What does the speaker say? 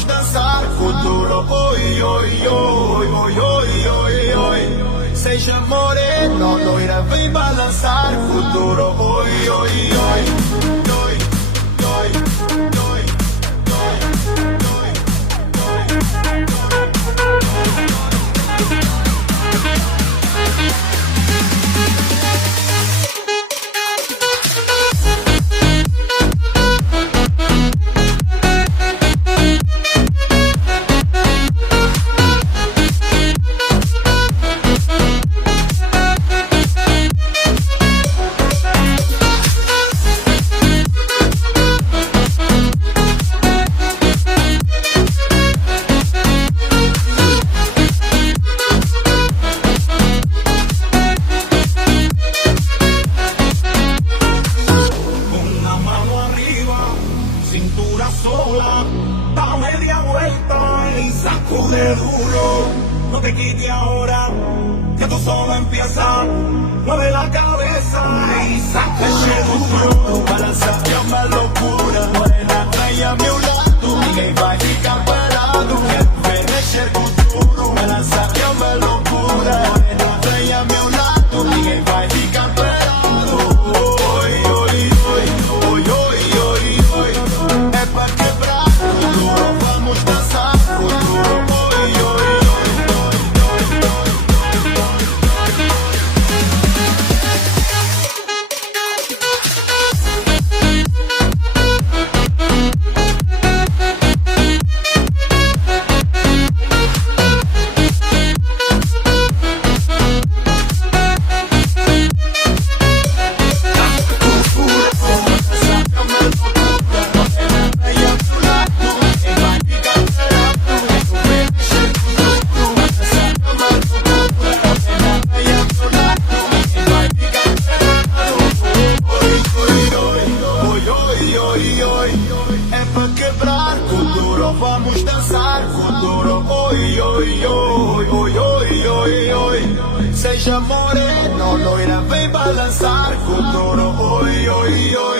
vamos dançar. Futuro, oi, oi, oi, oi, oi, oi, oi. Seja moreno, loira, vem balançar. Futuro, oi, oi, oi, oi, oi, oi, cintura sola, da media vuelta y sacude duro. No te quites ahora, que tú solo empieza. Mueve la cabeza y saca ese duro. Balança é uma loucura, morena, vem a meu lado. Ninguém vai ficar parado, quero ver mexer com tudo. Balança é uma loucura, morena, vem a meu lado. Ninguém vai ficar parado. Oi, oi, oi, oi, oi, oi, oi. É pra quebrar o duro, vamos dançar o duro. Oi, oi, oi, é pra quebrar o duro, vamos dançar o duro. Oi, oi, oi, oi, oi, oi, oi. Seja moreno, loira, vem balançar o duro. Oi, oi, oi.